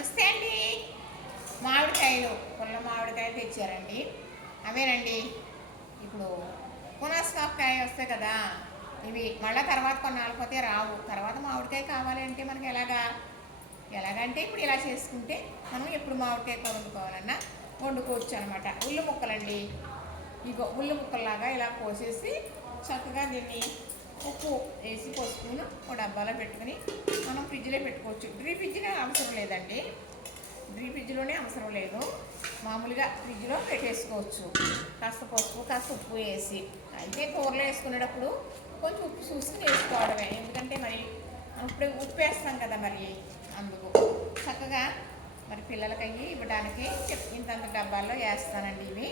నమస్తే అండి. మామిడికాయలు పుల్ల మామిడికాయలు తెచ్చారండి. అవేనండి ఇప్పుడు పునాసకాయ వస్తాయి కదా, ఇవి మళ్ళీ తర్వాత కొన్నాళ్ళు పోతే రావు. తర్వాత మామిడికాయ కావాలి అంటే మనకి ఎలాగంటే ఇప్పుడు ఇలా చేసుకుంటే మనం ఎప్పుడు మామిడికాయ వండుకోవాలన్నా వండుకోవచ్చు అనమాట. ఉల్లి ముక్కలండి, ఇగో ఉల్లి ముక్కల్లాగా ఇలా కోసేసి చక్కగా దీన్ని ఉప్పు వేసి పసుపును ఒక డబ్బాలో పెట్టుకుని మనం ఫ్రిడ్జ్లో పెట్టుకోవచ్చు. ఫ్రిడ్జ్లో అవసరం లేదండి, ఫ్రిడ్జ్లోనే అవసరం లేదు, మామూలుగా ఫ్రిడ్జ్లో పెట్టేసుకోవచ్చు. కాస్త పసుపు కాస్త ఉప్పు వేసి. అయితే కూరలో వేసుకునేటప్పుడు కొంచెం ఉప్పు చూసుకుని వేసుకోవడమే, ఎందుకంటే మరి అప్పుడే ఉప్పు వేస్తాం కదా, మరి అందుకు చక్కగా మరి పిల్లలకి ఇవ్వడానికి ఇంతంత డబ్బాల్లో వేస్తానండి. ఇవి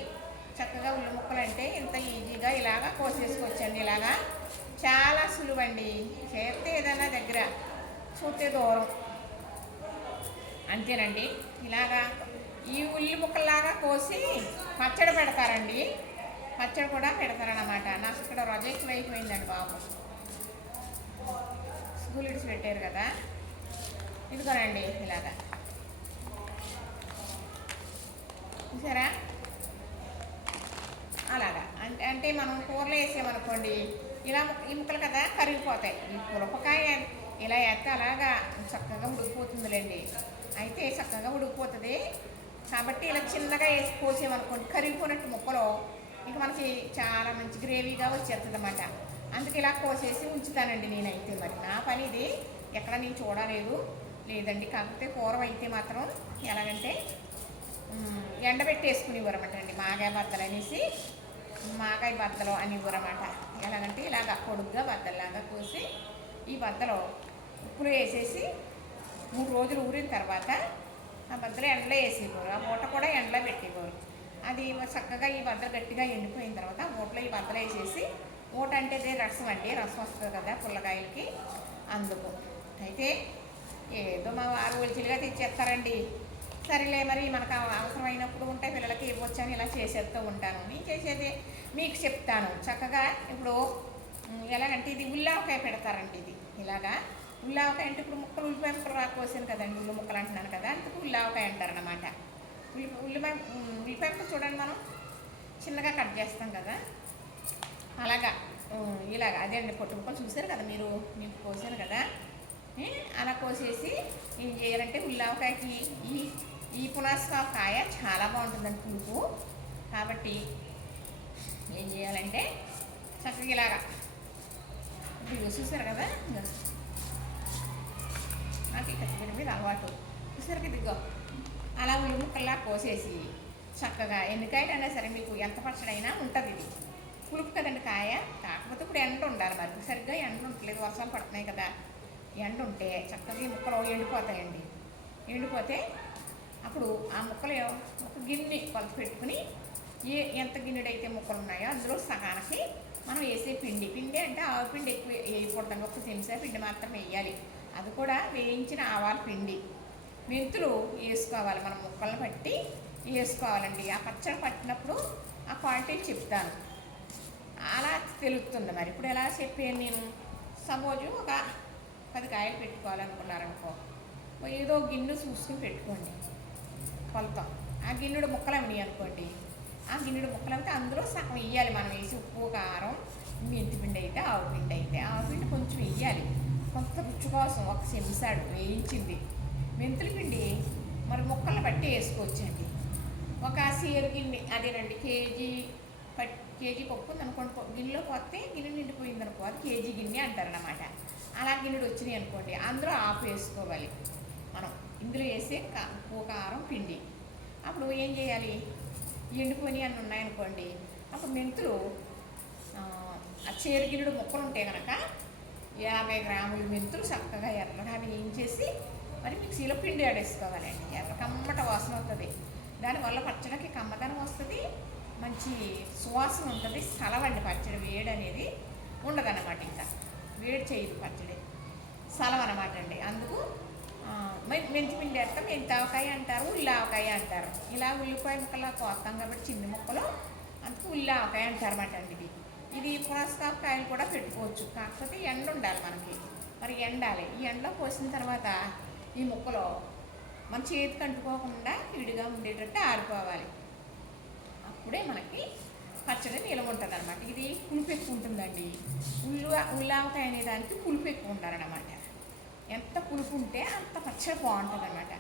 చక్కగా ఉల్లి ముక్కలు అంటే ఇంత ఈజీగా ఇలాగా కోసేసుకోవచ్చండి. ఇలాగా చాలా సులువండి. చేస్తే ఏదైనా దగ్గర, చూస్తే దూరం, అంతేనండి. ఇలాగా ఈ ఉల్లి ముక్కల్లాగా కోసి పచ్చడి పెడతారండి, పచ్చడి కూడా పెడతారన్నమాట. నాకు ఇక్కడ రజ ఎక్కువైపోయిందండి బాబు, స్కూల్ ఇడిచి పెట్టారు కదా. ఇదిగోనండి ఇలాగా చూసారా, అలాగా అంటే మనం కూరలో వేసామనుకోండి, ఇలా ఈ ముక్కలు కదా కరిగిపోతాయి. ఈ పులపకాయ ఇలా వేస్తే అలాగా చక్కగా ఉడికిపోతుందిలేండి. అయితే చక్కగా ఉడికిపోతుంది కాబట్టి ఇలా చిన్నగా వేసి కోసామనుకోండి, కరిగిపోయినట్టు ముక్కలు ఇక మనకి చాలా మంచి గ్రేవీగా వచ్చేస్తుంది అన్నమాట. అందుకే ఇలా కోసేసి ఉంచుతానండి నేనైతే. మరి నా పని ఇది, ఎక్కడ నేను చూడలేదు లేదండి. కాకపోతే కూర అయితే మాత్రం ఎలాగంటే ఎండబెట్టేసుకునేవారన్నమాట అండి. మాగాయ బద్దలు అనేసి, మాగాయ బద్దలు అనేవారన్నమాట. ఎలాగంటే ఇలాగ పొడుగ్గా బద్దల్లాగా కోసి ఈ బద్దలో ఉప్పులు వేసేసి 3 రోజులు ఊరిన తర్వాత ఆ బద్దలు ఎండలో వేసేవారు. ఆ మూట కూడా ఎండలో పెట్టేవారు. అది చక్కగా ఈ బద్దలు గట్టిగా ఎండిపోయిన తర్వాత మూటలో ఈ బద్దలు వేసేసి, మూట అంటే అదే రసం అండి, రసం వస్తుంది కదా పుల్లకాయలకి, అందుకు. అయితే ఏదో మా వారు ఒలిచిలుగా తెచ్చేస్తారండి. సరేలే మరి మనకు అవసరమైనప్పుడు ఉంటే పిల్లలకి ఇవ్వచ్చని ఇలా చేసేస్తూ ఉంటాను. నేను చేసేది మీకు చెప్తాను చక్కగా. ఇప్పుడు ఎలాగంటే ఇది ఉల్లావకాయ పెడతారండి. ఇది ఇలాగా ఉల్లావకాయ అంటే ఇప్పుడు ఉల్లిపాయ ముక్కలు కోసాను కదండి, ఉల్లి ముక్కలు అంటున్నాను కదా, అందుకు ఉల్లావకాయ అంటారనమాట. ఉల్లిపాయ ముక్కలు చూడండి, మనం చిన్నగా కట్ చేస్తాం కదా, అలాగా ఇలాగా అదే అండి. పొట్టు ముక్కలు చూసారు కదా మీరు, మీకు కోసాను కదా, అలా కోసేసి ఏం చేయాలంటే ఉల్లావకాయకి ఈ పునాసకాయ చాలా బాగుంటుందండి పులుపు. కాబట్టి ఏం చేయాలంటే చక్కగా ఇలాగా ఇది చూసారు కదా, నాకు ఇక్కడ మీద అలవాటు, చూసారు కదా, ఇదిగో అలా ఉల్లి ముక్కల్లా కోసేసి చక్కగా ఎన్నికాయలు అయినా సరే మీకు ఎంత పచ్చడైనా ఉంటుంది. ఇది పులుపు కదండి కాయ, కాకపోతే ఇప్పుడు ఎండ ఉండాలి. మరి సరిగ్గా ఎండ ఉండట్లేదు, వర్షాలు పడుతున్నాయి కదా, ఎండ ఉంటే చక్కగా ఈ ముక్కలు ఎండిపోతాయండి. ఎండిపోతే అప్పుడు ఆ ముక్కలు ఒక గిన్నె కొలత పెట్టుకుని, ఎంత గిన్నెడైతే ముక్కలు ఉన్నాయో అందులో సగానికి మనం వేసే పిండి అంటే ఆవు పిండి ఎక్కువ వేయకూడదండి, ఒక చెంచా పిండి మాత్రం వేయాలి. అది కూడా వేయించిన ఆవాల పిండి. మెంతులు వేసుకోవాలి, మనం ముక్కలను పట్టి వేసుకోవాలండి. ఆ పచ్చడి పట్టినప్పుడు ఆ క్వాలిటీలు చెప్తాను, అలా తెలుస్తుంది. మరి ఇప్పుడు ఎలా చెప్పాను నేను, సపోజు ఒక 10 కాయలు పెట్టుకోవాలనుకున్నారనుకో, ఏదో గిన్నె చూసుకుని పెట్టుకోండి కొలత. ఆ గిన్నెడు ముక్కలు అమ్మినాయి అనుకోండి, ఆ గిన్నెడు ముక్కలు అయితే అందులో సగం వేయాలి మనం. వేసి ఉప్పు కారం, మెంతిపిండి అయితే ఆవు పిండి అయితే ఆవు పిండి కొంచెం వేయాలి, కొంత రుచి కోసం. ఒక చెంచాడు వేయించింది మెంతుల పిండి మరి ముక్కలను బట్టి వేసుకోవచ్చండి. ఒక సేరు గిన్నె, అదేనండి కేజీ పప్పు ఉందనుకోండి, గిన్నెలో పోతే గిన్నె నిండిపోయింది అనుకో, అది కేజీ గిన్నె అంటారనమాట. అలా గిన్నెడు వచ్చినాయి అనుకోండి, అందులో ఆపు వేసుకోవాలి మనం. ఇందులో వేసే ఉప్పు కారం పిండి. అప్పుడు ఏం చేయాలి, ఎండిపోయి అన్నీ ఉన్నాయనుకోండి, అప్పుడు మెంతులు ఆ చేరుగిన్నెడు ముక్కలు ఉంటే కనుక 50 గ్రాములు మెంతులు చక్కగా ఎర్రగా వేయించేసి మరి మిక్సీలో పిండి ఆడేసుకోవాలండి. ఎర్ర కమ్మట వాసన అవుతుంది, దానివల్ల పచ్చడికి కమ్మదనం వస్తుంది, మంచి సువాసన ఉంటుంది. సలవండి పచ్చడి, వేడి అనేది ఉండదన్నమాట. ఇంకా వేడి చేయదు పచ్చడి, సలవ అనమాట అండి. అందుకు మెంతిపిండి వేస్తాం, మెంతావకాయ అంటారు, ఉల్లావకాయ అంటారు. ఇలా ఉల్లిపాయ ముక్కలా కోస్తాం కాబట్టి చిన్న ముక్కలు, అందుకు ఉల్లావకాయ అంటారన్నమాట అండి. ఇది పునాసకాయలు కూడా పెట్టుకోవచ్చు, కాకపోతే ఎండ ఉండాలి మనకి. మరి ఎండాలి, ఈ ఎండలో పోసిన తర్వాత ఈ ముక్కలో మన చేతికి అంటుకోకుండా విడిగా ఉండేటట్టు ఆరిపోవాలి. అప్పుడే మనకి పచ్చడి నిలవ ఉంటుంది అనమాట. ఇది పులుపు ఎక్కువ ఉంటుందండి. ఉల్లావకాయ అనే దానికి పులుపు ఎక్కువ ఉండాలన్నమాట. ఎంత పులుపు ఉంటే అంత పచ్చడి బాగుంటుంది అనమాట.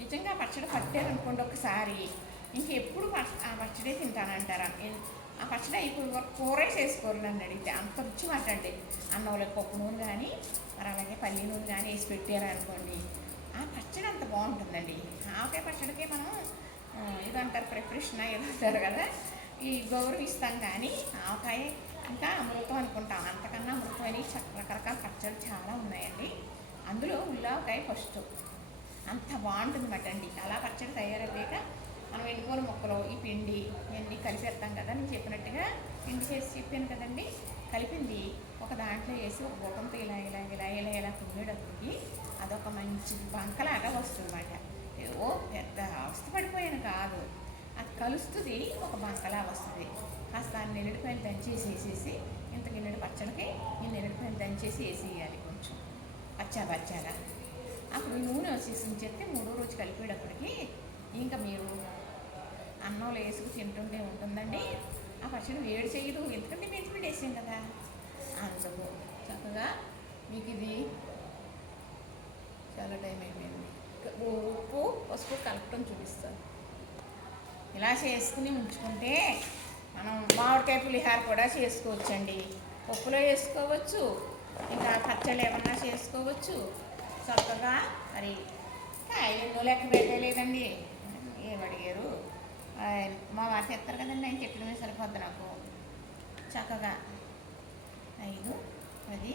నిజంగా పచ్చడి పట్టారనుకోండి ఒకసారి, ఇంకెప్పుడు ఆ పచ్చడే తింటానంటారా. ఆ పచ్చడి అయిపోయి కూరే చేసుకోరు నన్ను అడిగితే. అంత రుచి మాట అండి. అన్నంలో పప్పు నూనె కానీ మరి అలాగే పల్లి నూనె కానీ వేసి పెట్టారనుకోండి, ఆ పచ్చడి అంత బాగుంటుందండి. ఆవకాయ పచ్చడికి మనం ఇదంటారు ప్రిపరేషన్ ఏదో అంటారు కదా, ఈ గౌరవిస్తాం. కానీ ఆవకాయ ఇంకా అమృతం అనుకుంటాం. అంతకన్నా అమృతం అని రకరకాల పచ్చళ్ళు చాలా ఉన్నాయండి. అందులో ఉల్లావకాయ ఫస్ట్ అంత బాగుంటుంది మాట అండి. అలా పచ్చడి తయారయ్యాక మనం ఎండుకోని మొక్కలు ఈ పిండి ఇవన్నీ కలిపేస్తాం కదా, నేను చెప్పినట్టుగా పిండి చేసి చెప్పాను కదండి. కలిపింది ఒక దాంట్లో వేసి ఒక బొటంతో ఇలా ఇలా ఇలా ఇలా ఇలా తినేటప్పటికి అదొక మంచి బంకలాగా వస్తుంది అన్నమాట. ఓ పెద్ద అవస్థ పడిపోయాను కాదు, అది కలుస్తుంది ఒక బంకలా వస్తుంది. కాస్త నెల్లిపాయలు దంచేసి వేసేసి, ఇంత గిన్నెడు పచ్చడికి ఈ నెల్లిపాయలు దంచేసి వేసేయాలి కొంచెం పచ్చాగా. అప్పుడు నూనె వచ్చేసి చెప్తే మూడో రోజు కలిపేటప్పటికి ఇంకా మీరు అన్నంలో వేసుకు తింటుంటే ఉంటుందండి. ఆ పచ్చడి వేడి చేయదు, ఎందుకంటే మెంతిపిండి వేసాం కదా. అందుకు చక్కగా మీకు ఇది చాలా టైం అయిపోయింది. ఉప్పు పసుపు కలపడం చూపిస్తాను. ఇలా చేసుకుని ఉంచుకుంటే మనం మామిడికాయ పులిహార కూడా చేసుకోవచ్చండి. పప్పులో వేసుకోవచ్చు, ఇంకా పచ్చళ్ళు ఏమన్నా చేసుకోవచ్చు చక్కగా. మరి కాయలు ఎన్నో లెక్క పెట్టలేదండి, ఏమడిగారు మా వారు చెప్తారు కదండి, ఆయన చెప్పడమే సరిపోద్ది నాకు. చక్కగా 5, 10,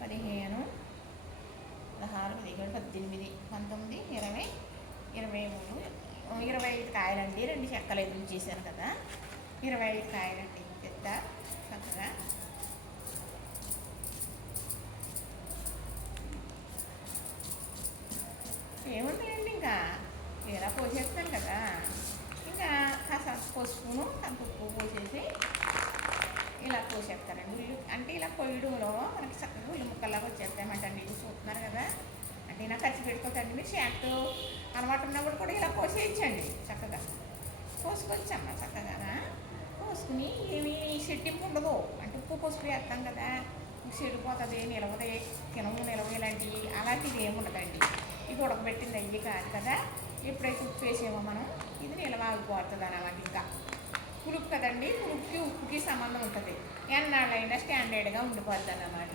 15, 16, 17, 18, 19, 20, 23, 25 కాయలండి. 2 చెక్కలు ఎదురు చేశాను కదా, 25 కాయలండి. పెద్ద చక్కగా ఏముంటాయండి, ఇంకా ఇలా పోసేస్తాను కదా. ఇంకా కాస్త పసుపును అంత ఉప్పు పోసేసి ఇలా పోసేస్తానండి. అంటే ఇలా పొయ్యడంలో మనకి చక్కగా ఉల్లి ముక్కల్లాగా వచ్చేస్తాయన్నమాటండి. ఇది చూస్తున్నారు కదా. అంటే ఇలా ఖర్చు పెట్టుకోకండి, మీరు షాంపూ అలవాటు ఉన్నప్పుడు కూడా ఇలా పోసేయచ్చండి. చక్కగా పోసుకొచ్చమ్మా చక్కగా పోసుకుని ఏమీ సెట్టింపు ఉండదు. అంటే ఉప్పు పసుపు వేస్తాం కదా, చెడిపోతుంది, నిలవదే, నిలవ ఇలాంటివి అలాంటివి ఏమి ఉండదండి. ఇది ఉడకబెట్టింది అయ్యి కాదు కదా. ఎప్పుడైతే ఉప్పు వేసేమో మనం ఇది నిలవ ఆగిపోతుంది అన్నమాట. ఇంకా పులుపు కదండి, పులుపుకి ఉప్పుకి సంబంధం ఉంటుంది. ఎన్నాళ్ళైనా స్టాండర్డ్గా ఉండిపోద్ది అన్నమాట.